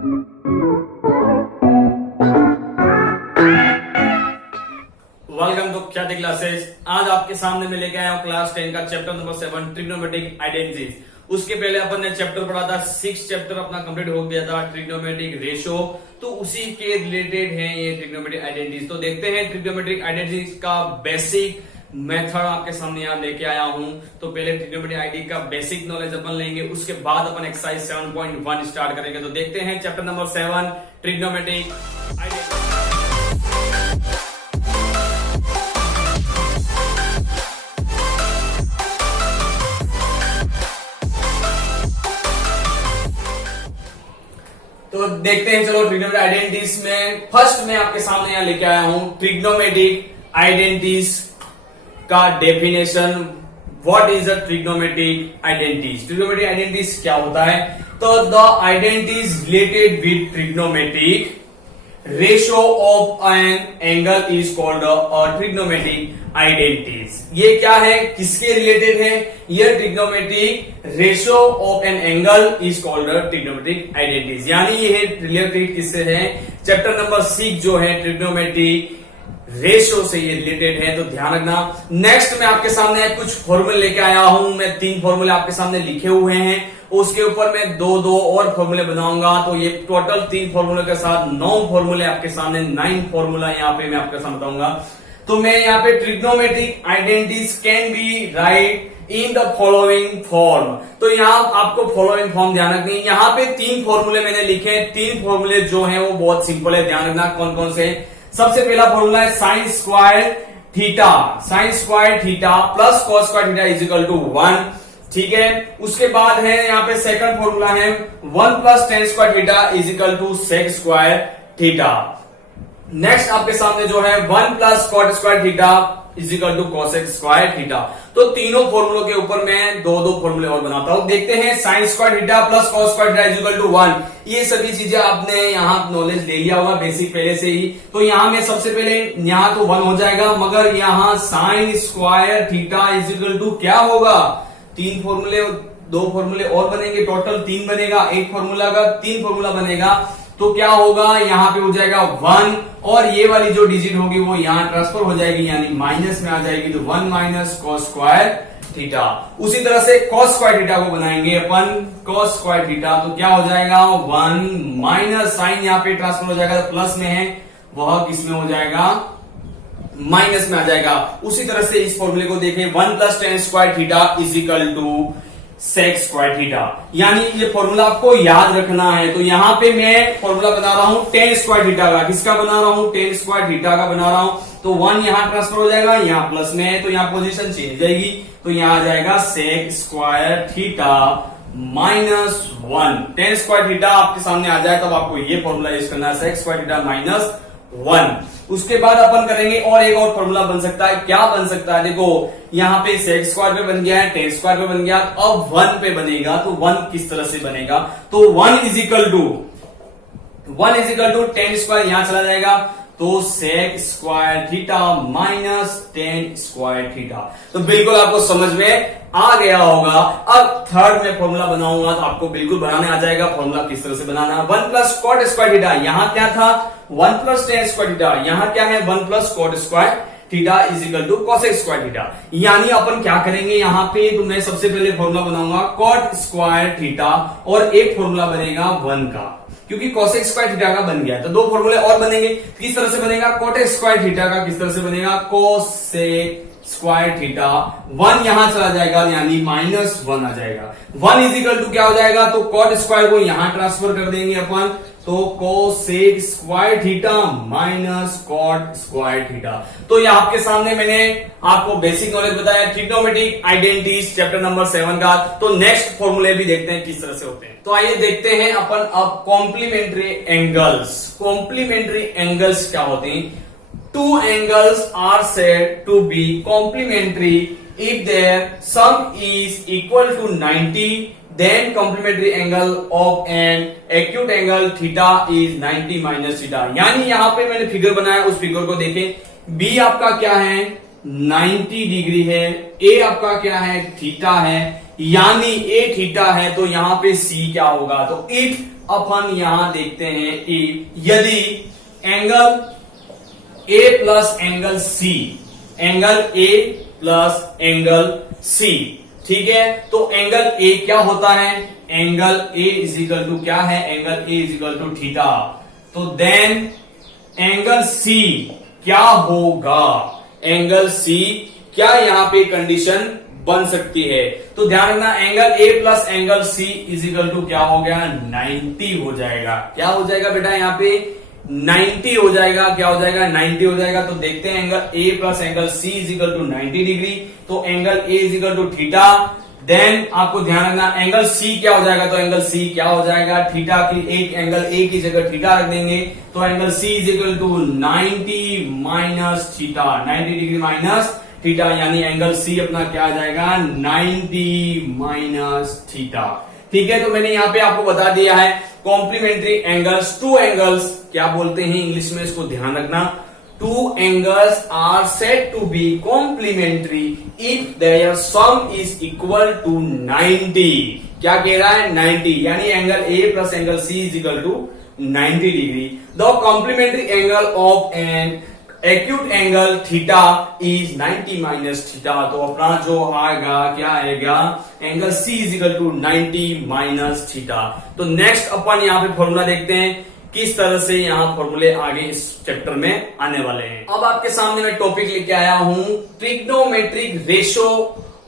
Welcome to ख्याति classes. आज आपके सामने मैं लेके आया हूँ क्लास 10 का चैप्टर नंबर 7 ट्रिग्नोमेट्रिक आइडेंटिटीज। उसके पहले अपन ने चैप्टर पढ़ा था 6 चैप्टर अपना कंप्लीट हो गया था ट्रिग्नोमेट्रिक रेशो, तो उसी के रिलेटेड है ये ट्रिग्नोमेट्रिक आइडेंटिटीज। तो देखते हैं ट्रिग्नोमेट्रिक आइडेंटिटीज का बेसिक मेथड आपके सामने यहाँ लेके आया हूँ। तो पहले ट्रिग्नोमेट्रिक आइडेंटिटी का बेसिक नॉलेज अपन लेंगे, उसके बाद अपन एक्सरसाइज 7.1 स्टार्ट करेंगे। तो देखते हैं चैप्टर नंबर 7 ट्रिग्नोमेट्रिक आइडेंटिटी। तो देखते हैं, चलो ट्रिग्नोमेट्रिक आइडेंटिटीज में फर्स्ट मैं आपके सामने यहाँ लेके आया हूं ट्रिग्नोमेट्रिक आइडेंटिटीज का definition. What is a trigonometric identities? Trigonometric identities क्या होता है? तो the identities related with trigonometric ratio of an angle is called trigonometric identities. ये क्या है, किसके रिलेटेड है? ये trigonometric ratio of an angle is called trigonometric identities. यानी ये रिलेटेड किससे है? चैप्टर नंबर 6 जो है ट्रिग्नोमेट्रिक रेशियो से ये रिलेटेड है, तो ध्यान रखना। नेक्स्ट मैं आपके सामने कुछ फॉर्मूले लेके आया हूं। मैं 3 फॉर्मूले आपके सामने लिखे हुए हैं, उसके ऊपर मैं दो और फॉर्मूले बनाऊंगा। तो ये टोटल 3 फॉर्मूले के साथ 9 फॉर्मूले आपके सामने, 9 फॉर्मूला यहाँ पे मैं आपके सामने बताऊंगा। तो मैं यहाँ पे trigonometric identities can be right in the following form. तो यहाँ आपको फॉलोइंग फॉर्म ध्यान रखनी है। यहाँ पे 3 फॉर्मूले मैंने लिखे हैं। 3 फॉर्मूले जो है वो बहुत सिंपल है, ध्यान रखना कौन कौन से। सबसे पहला फॉर्मूला है sine square theta. Sine square theta plus cos square theta is equal to 1। ठीक है, उसके बाद है यहाँ पे सेकंड फॉर्मूला है 1 plus tan square theta is equal to sec square theta. Next आपके सामने जो है 1 plus cot square theta is equal to cosec square theta. तो तीनों फॉर्मूलों के ऊपर मैं दो फॉर्मूले और बनाता हूं। देखते हैं sine square theta plus cos square theta is equal to 1। ये सभी चीजें आपने यहाँ नॉलेज ले लिया होगा बेसिक पहले से ही। तो यहाँ में सबसे पहले यहाँ तो 1 हो जाएगा, मगर यहाँ sine square theta is equal to क्या होगा? 3 फॉर्मूले, 2 फॉर्मूले और बनेंगे, टोटल 3 बनेगा। एक फॉर्मूला का 3 फॉर्मूला बनेगा, तो क्या होगा? यहाँ पे हो जाएगा 1 और ये वाली जो डिजिट होगी वो यहाँ ट्रांसफर हो जाएगी, यानी माइनस में आ जाएगी। तो 1 माइनस कॉस स्क्वायर थीटा। उसी तरह से कॉस स्क्वायर थीटा को बनाएंगे अपन, कॉस स्क्वायर थीटा। तो क्या हो जाएगा? 1 माइनस साइन यहाँ पे ट्रांसफर हो जाएगा, प्लस में है वह किसमें हो जाएगा? माइनस में आ जाएगा। उसी तरह से इस फॉर्मूले को देखें, 1 plus tan square theta is equal to sec square theta. यानी ये फॉर्मूला आपको याद रखना है। तो यहाँ पे मैं फॉर्मूला बना रहा हूं टेन स्क्वायर थीटा का। किसका बना रहा हूं? टेन स्क्वायर थीटा का बना रहा हूं। तो 1 यहाँ ट्रांसफर हो जाएगा, यहाँ प्लस में है तो यहाँ पोजीशन चेंज हो जाएगी। तो यहाँ आ जाएगा sec square theta minus 1। Tan square theta आपके सामने आ जाए तब आपको ये फॉर्मूला यूज करना है, सेक स्क्वायर थीटा माइनस 1। उसके बाद अपन करेंगे और एक और फॉर्मूला बन सकता है। क्या बन सकता है? देखो यहाँ पे सेक स्क्वायर पे बन गया है, टेन स्क्वायर पे बन गया, अब 1 पे बनेगा। तो 1 किस तरह से बनेगा? तो 1 is equal to tan square यहां चला जाएगा, तो sec square theta minus tan square theta. तो बिल्कुल आपको समझ में आ गया होगा। अब थर्ड में फॉर्मूला बनाऊंगा तो आपको बिल्कुल बनाने आ जाएगा फॉर्मूला किस तरह से बनाना है। 1 प्लस कॉट स्क्वायर थीटा, यहां क्या था? 1 प्लस टेन स्क्वायर थीटा। यहां क्या है? 1 plus cot square theta is equal to cosec square theta. यानी अपन क्या करेंगे यहाँ पे? तो मैं सबसे पहले फॉर्मूला बनाऊंगा कॉट स्क्वायर थीटा और एक फॉर्मूला बनेगा 1 का, क्योंकि कोसेक स्क्वायर थीटा का बन गया है। तो 2 फॉर्मूले और बनेंगे। किस तरह से बनेगा? कोटेक स्क्वायर थीटा का किस तरह से बनेगा? Cosec square theta. 1 यहां चला जाएगा, यानी माइनस 1 आ जाएगा। 1 इज इक्वल टू क्या हो जाएगा? तो कॉट स्क्वायर को यहां ट्रांसफर कर देंगे अपन, तो cosec square theta minus cot square theta. तो ये आपके सामने मैंने आपको बेसिक नॉलेज बताया ट्रिग्नोमेट्रिक आइडेंटिटीज चैप्टर नंबर 7 का। तो नेक्स्ट फॉर्मूले भी देखते हैं किस तरह से होते हैं। तो आइए देखते हैं अपन अब कॉम्प्लीमेंट्री एंगल्स। कॉम्प्लीमेंट्री एंगल्स क्या होते हैं? 2 angles are said to be complementary if their sum is equal to 90, then complementary angle of an acute angle theta is 90 minus theta। यानी यहां पे मैंने फिगर बनाया, उस फिगर को देखें। B आपका क्या है? 90 डिग्री है। A आपका क्या है? थीटा है। यानी A थीटा है, तो यहां पे C क्या होगा? तो इफ अपन यहां देखते हैं कि यदि angle A plus angle C, angle A plus angle C, ठीक है, तो एंगल ए क्या होता है, angle A is equal to क्या है, angle A is equal to theta. तो देन एंगल सी क्या होगा, एंगल सी क्या यहां पे कंडीशन बन सकती है, तो ध्यान रखना angle A plus angle C is equal to क्या हो गया, 90 हो जाएगा। क्या हो जाएगा बेटा, यहां पे 90 हो जाएगा। क्या हो जाएगा, 90 हो जाएगा। तो देखते हैं angle A plus angle C is equal to 90 degree, तो angle A is equal to theta. Then आपको ध्यान रखना एंगल सी क्या हो जाएगा, तो एंगल सी क्या हो जाएगा, थीटा की एक एंगल ए की जगह थीटा रख देंगे, तो angle C is equal to 90 minus theta, 90 degree minus theta, यानी एंगल सी अपना क्या आ जाएगा, 90 माइनस थीटा। ठीक है, तो मैंने यहां पे आपको बता दिया है कॉम्प्लीमेंट्री एंगल्स, टू एंगल्स क्या बोलते हैं इंग्लिश में, इसको ध्यान रखना। Two angles are said to be complementary if their sum is equal to 90। क्या कह रहा है, 90, यानी angle A plus angle C is equal to 90 degree. The complementary angle of an acute angle theta is 90 minus theta. तो अपना जो आएगा क्या आएगा, angle C is equal to 90 minus theta. तो नेक्स्ट अपन यहाँ पे फॉर्मूला देखते हैं किस तरह से यहाँ फॉर्मूले आगे इस चैप्टर में आने वाले हैं। अब आपके सामने मैं टॉपिक लेके आया हूं trigonometric ratio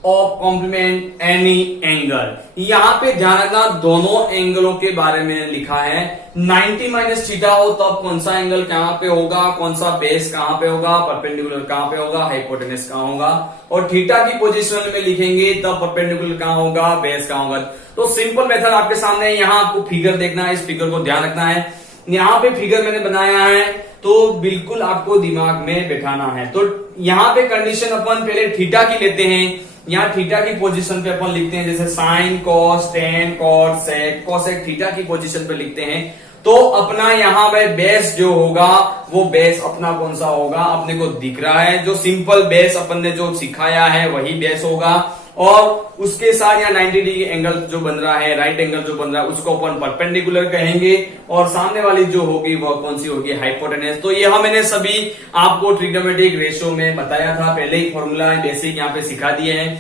of complement any angle. यहां पे ध्यान रखना दोनों एंगलों के बारे में लिखा है। 90 माइनस थीटा हो तब कौन सा एंगल कहां पे होगा, कौन सा बेस कहां पे होगा, परपेंडिकुलर कहां पे होगा, हाइपोटेनस कहां होगा, और थीटा की पोजीशन में लिखेंगे तब परपेंडिकुलर कहां होगा, बेस कहां होगा। तो सिंपल मेथड आपके सामने, यहां आपको फिगर देखना है, इस फिगर को ध्यान रखना है। यहां पे फिगर मैंने बनाया है तो बिल्कुल आपको दिमाग में बैठाना है। तो यहां पे कंडीशन अपन पहले थीटा की लेते हैं। यहाँ थीटा की पोजीशन पे अपन लिखते हैं जैसे sign, cos, tan, cot, sec, cosec, theta की पोजीशन पे लिखते हैं। तो अपना यहाँ पे बेस जो होगा वो बेस अपना कौन सा होगा, अपने को दिख रहा है, जो सिंपल बेस अपन ने जो सिखाया है वही बेस होगा। और उसके साथ यहाँ 90 डिग्री एंगल जो बन रहा है, राइट एंगल जो बन रहा है, उसको अपन परपेंडिकुलर कहेंगे। और सामने वाली जो होगी वह कौन सी होगी, हाइपोटेनस। तो यह मैंने सभी आपको ट्रिग्नोमेट्रिक रेशियो में बताया था, पहले ही फॉर्मूला बेसिक यहाँ पे सिखा दिए हैं।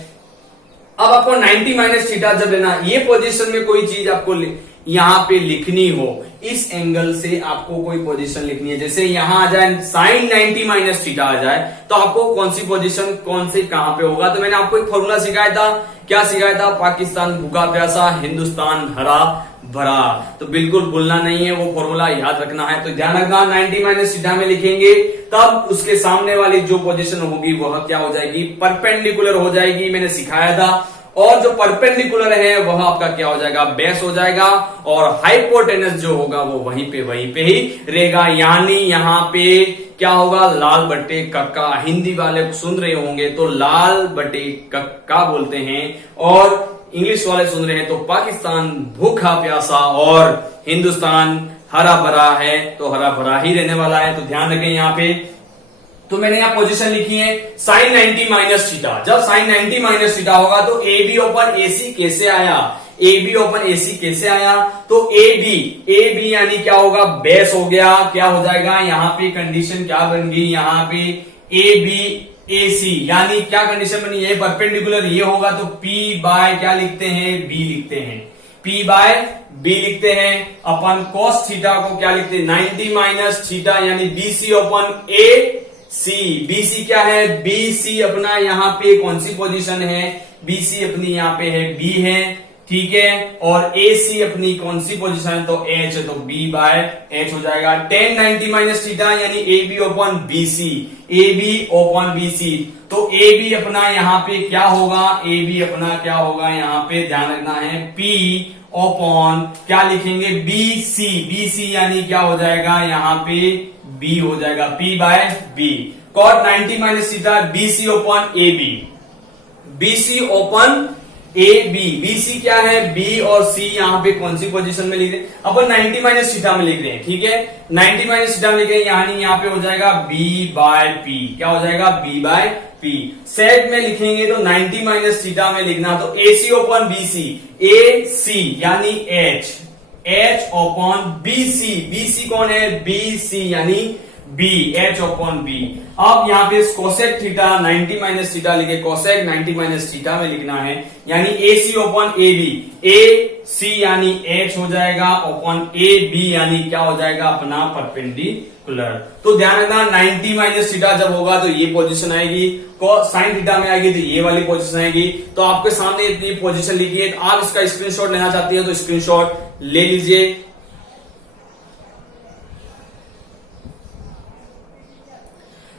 अब आपको 90 माइनस थीटा जब लेना, ये पोजीशन में कोई चीज आपको यहां पे लिखनी हो, इस एंगल से आपको कोई पोजीशन लिखनी है, जैसे यहां आ जाए साइन 90 माइनस थीटा आ जाए, तो आपको कौन सी पोजीशन कौन से कहां पे होगा। तो मैंने आपको एक फॉर्मूला सिखाया था, क्या सिखाया था, पाकिस्तान भूखा प्यासा, हिंदुस्तान हरा भरा। तो बिल्कुल भूलना नहीं है, वो फॉर्मूला याद रखना है। तो ध्यान रखना 90 माइनस थीटा में लिखेंगे तब उसके सामने वाली जो पोजीशन होगी वह क्या हो जाएगी, परपेंडिकुलर हो जाएगी, मैंने सिखाया था। और जो परपेंडिकुलर है वह आपका क्या हो जाएगा, बेस हो जाएगा। और हाइपोटेनस जो होगा वो वहीं पे ही रहेगा, यानी यहां पे क्या होगा, लाल बट्टे कक्का। हिंदी वाले सुन रहे होंगे तो लाल बट्टे कक्का बोलते हैं, और इंग्लिश वाले सुन रहे हैं तो पाकिस्तान भूखा प्यासा और हिंदुस्तान हरा भरा है, तो हरा भरा ही रहने वाला है। तो ध्यान रखें यहाँ पे। तो मैंने यहां पोजीशन लिखी है साइन 90 माइनस थीटा। जब साइन 90 माइनस थीटा होगा तो ए बी ओपन ए सी कैसे आया, ए बी ओपन ए सी कैसे आया, तो ए बी यानी क्या होगा, बेस हो गया। क्या हो जाएगा, यहाँ पे कंडीशन क्या बन गई, यहाँ पे ए बी ए सी, यानी क्या कंडीशन बनी है, परपेंडिकुलर ये होगा तो पी बाय क्या लिखते हैं, बी लिखते हैं, पी बाय बी लिखते हैं। अपन कॉस थीटा को क्या लिखते हैं, 90 माइनस थीटा, यानी बी सी ओपन ए सी। बीसी क्या है, बीसी अपना यहाँ पे कौन सी पोजीशन है, बीसी अपनी यहाँ पे है बी है, ठीक है। और ए सी अपनी कौन सी पोजीशन है, तो एच है, तो बी बाय एच हो जाएगा। 10 90 माइनस थीटा यानी A B upon B C, A B upon B C. तो ए बी अपना यहाँ पे क्या होगा, ए बी अपना क्या होगा, यहाँ पे ध्यान रखना है पी ओपन क्या लिखेंगे, बी सी यानी क्या हो जाएगा, यहाँ पे बी हो जाएगा, P by B. Cot 90 minus theta B C upon A B, B C upon A B. B C क्या है, बी और सी यहाँ पे कौन सी पोजीशन में लिख रहे हैं, अपन 90 माइनस थीटा में लिख रहे हैं, ठीक है। 90 माइनस थीटा में लिख रहे हैं, यानी यहाँ पे हो जाएगा बी बाय पी। क्या हो जाएगा, बी बाय पी। सेट में लिखेंगे तो 90 माइनस थीटा में लिखना, तो ए सी ओपन बी सी, ए सी यानी H, H upon BC। BC कौन है? BC यानी B, H अपॉन B। अब यहाँ पे कोसेक थीटा 90 माइनस थीटा लिखे, कोसेक 90 माइनस थीटा में लिखना है, यानी AC अपॉन AB। AC यानी H हो जाएगा अपॉन AB यानी क्या हो जाएगा? अपना परपेंडिकुलर। तो ध्यान रखना 90 माइनस थीटा जब होगा तो ये पोजीशन आएगी, साइन थीटा में आएगी तो ये वाली पोजीशन आएगी। तो आपके सामने इतनी पोजीशन लिखी है, तो आप इसका स्क्रीनशॉट लेना चाहती है तो स्क्रीनशॉट ले लीजिए।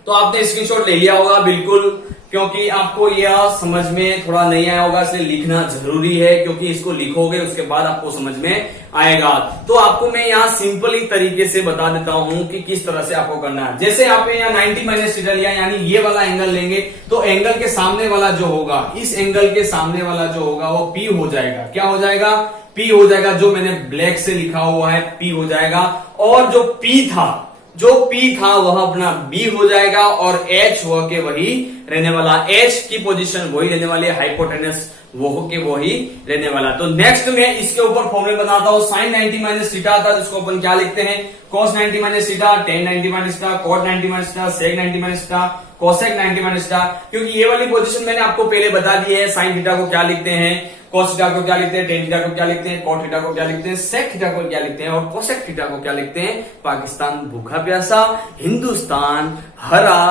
तो आपने स्क्रीनशॉट ले लिया होगा बिल्कुल, क्योंकि आपको यह समझ में थोड़ा नहीं आया होगा, इसलिए लिखना जरूरी है, क्योंकि इसको लिखोगे उसके बाद आपको समझ में आएगा। तो आपको मैं यहाँ सिंपल ही तरीके से बता देता हूं कि किस तरह से आपको करना है। जैसे आपने यहाँ 90 माइनस थीटा लिया, यानी ये वाला एंगल लेंगे, तो एंगल के सामने वाला जो होगा, इस एंगल के सामने वाला जो होगा वो P हो जाएगा। क्या हो जाएगा? P हो जाएगा। जो मैंने ब्लैक से लिखा हुआ है P हो जाएगा। और जो P था वह अपना B हो जाएगा, और H हुआ के वही रहने वाला, H की पोजीशन वही रहने वाली है, हाइपोटेनस वो हो के वही रहने वाला। तो नेक्स्ट में इसके ऊपर फॉर्मूले बनाता हूं। साइन 90 माइनस थीटा था, जिसको अपन क्या लिखते हैं? Cos 90 minus theta, tan 90 minus theta, cot 90 minus theta, sec 90 minus theta, cosec 90 minus theta. क्योंकि ये वाली पोजीशन मैंने आपको पहले बता दी है। साइन थीटा को क्या लिखते हैं? कॉस थीटा को क्या लिखते हैं? टेन थीटा को क्या लिखते हैं? कॉट थीटा को क्या लिखते हैं? सेक थीटा को क्या लिखते हैं? और कोसेक थीटा को क्या लिखते हैं? पाकिस्तान भूखा प्यासा, हिंदुस्तान हरा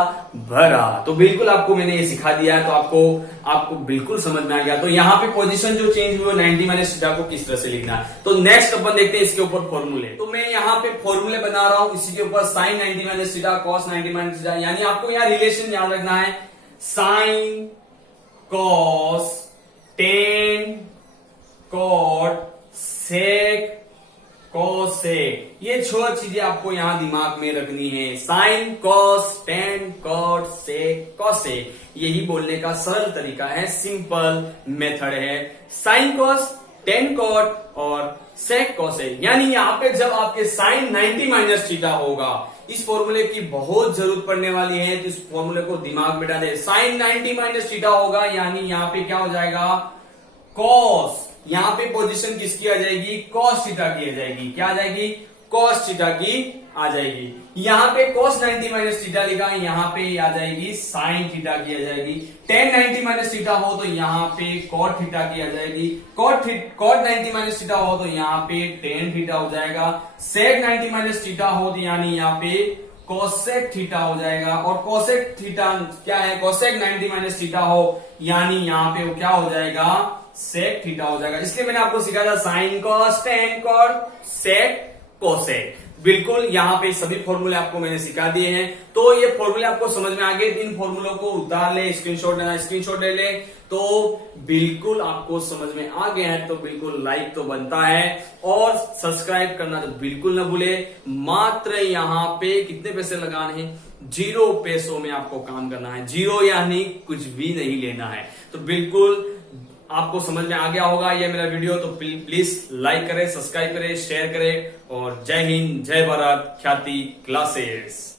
भरा। तो बिल्कुल आपको मैंने ये सिखा दिया है, तो आपको बिल्कुल समझ में आ गया। तो यहाँ पे पोजीशन जो चेंज हुई 90 माइनस थीटा को किस तरह से लिखना है। तो नेक्स्ट अपन देखते हैं इसके ऊपर फॉर्मूले। तो मैं यहाँ पे फॉर्मूले बना रहा हूं इसी के ऊपर, sine 90 minus theta, cos 90 minus theta, यानी आपको यहाँ रिलेशन याद रखना है। Sine, cos, tan, cot, sec, cosec, ये 6 चीजें आपको यहां दिमाग में रखनी है। Sine, cos, tan, cot, sec, cosec, यही बोलने का सरल तरीका है, सिंपल मेथड है। साइन कॉस, टेन कॉट और सेक कोसेक, यानी यहाँ पे जब आपके साइन 90 माइनस थीटा होगा, इस फॉर्मूले की बहुत जरूरत पड़ने वाली है, तो इस फॉर्मूले को दिमाग में डालें। साइन 90 माइनस थीटा होगा, यानी यहाँ पे क्या हो जाएगा? कॉस, यहाँ पे पोजीशन किसकी आ जाएगी? कॉस थीटा की आ जाएगी। क्या आ जाएगी? कॉस थीटा की आ जाएगी। यहाँ पे कॉस 90 माइनस थीटा लिखा है, यहाँ पे आ जाएगी साइन थीटा की आ जाएगी। टेन 90 माइनस थीटा हो तो यहाँ पे कॉट थीटा की आ जाएगी। कॉट 90 माइनस थीटा हो तो यहाँ पे टेन थीटा हो जाएगा। सेक 90 माइनस थीटा हो तो यानी यहाँ पे कोसेक थीटा हो जाएगा। और कोसेक थीटा क्या है? कोसेक 90 माइनस थीटा हो यानी यहाँ पे वो क्या हो जाएगा? सेक थीटा हो जाएगा। इसलिए मैंने आपको सिखाया था sign cos, tan cot, sec, cosec. बिल्कुल यहाँ पे सभी फॉर्मूले आपको मैंने सिखा दिए हैं। तो ये फॉर्मूले आपको समझ में आ गए। इन फॉर्मूलों को उतार ले, स्क्रीनशॉट लेना, स्क्रीनशॉट ले ले, तो बिल्कुल आपको समझ में आ गया है। तो बिल्कुल लाइक तो बनता है और सब्सक्राइब करना तो बिल्कुल ना भूले। मात्र यहाँ पे कितने पैसे लगाने हैं? 0 पैसों में आपको काम करना है। 0 यानी कुछ भी नहीं लेना है। तो बिल्कुल आपको समझ में आ गया होगा ये मेरा वीडियो। तो प्लीज लाइक करें, सब्सक्राइब करें, शेयर करें, और जय हिंद, जय भारत, ख्याति क्लासेस।